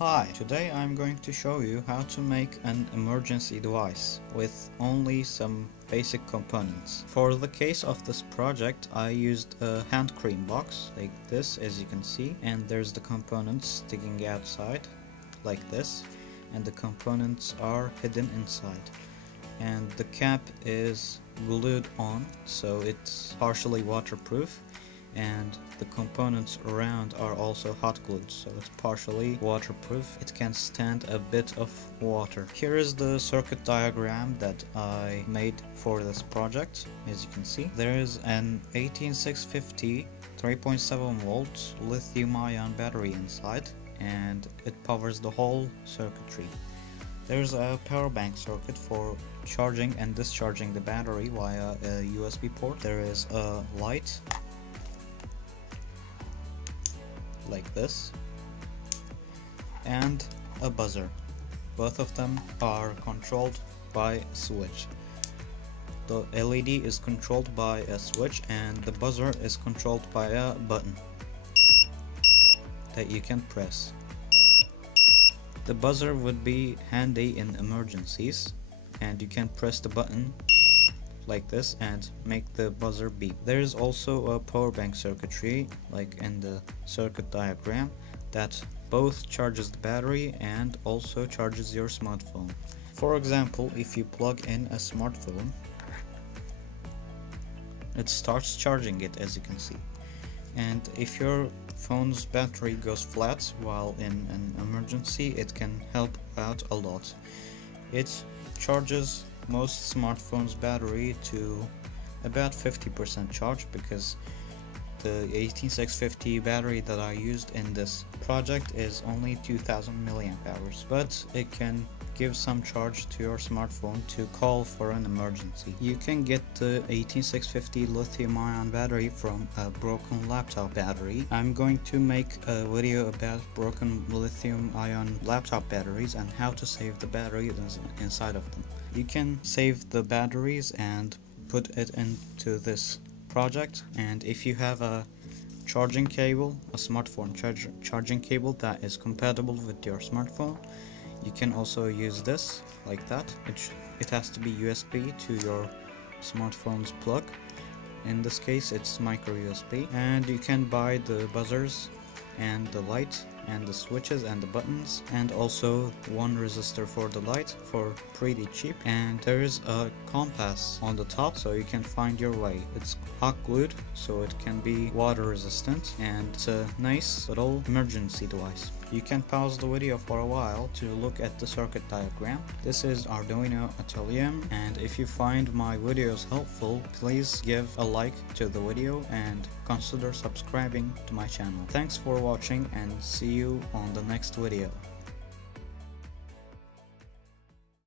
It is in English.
Hi, today I'm going to show you how to make an emergency device with only some basic components. For the case of this project, I used a hand cream box like this, as you can see, and there's the components sticking outside like this, and the components are hidden inside, and the cap is glued on, so it's partially waterproof, and the components around are also hot glued, so it's partially waterproof. It can stand a bit of water. Here is the circuit diagram that I made for this project. As you can see, there is an 18650 3.7 volt lithium ion battery inside, and it powers the whole circuitry. There's a power bank circuit for charging and discharging the battery via a USB port. There is a light like this and a buzzer. Both of them are controlled by a switch. The LED is controlled by a switch and the buzzer is controlled by a button that you can press. The buzzer would be handy in emergencies, and you can press the button like this and make the buzzer beep. There is also a power bank circuitry, like in the circuit diagram, that both charges the battery and also charges your smartphone. For example, if you plug in a smartphone, it starts charging it, as you can see. And if your phone's battery goes flat while in an emergency, it can help out a lot. It charges most smartphones' battery to about 50% charge, because the 18650 battery that I used in this project is only 2000 milliamp hours, but it can give some charge to your smartphone to call for an emergency. You can get the 18650 lithium ion battery from a broken laptop battery. I'm going to make a video about broken lithium ion laptop batteries and how to save the batteries inside of them. You can save the batteries and put it into this project, and if you have a charging cable, a smartphone charging cable that is compatible with your smartphone, you can also use this like that. It has to be USB to your smartphone's plug. In this case it's micro USB, and you can buy the buzzers and the light and the switches and the buttons, and also one resistor for the light for pretty cheap. And there is a compass on the top so you can find your way. It's hot glued so it can be water resistant, and it's a nice little emergency device. You can pause the video for a while to look at the circuit diagram. This is Arduino Atölyem, and if you find my videos helpful, please give a like to the video and consider subscribing to my channel. Thanks for watching, and see you on the next video.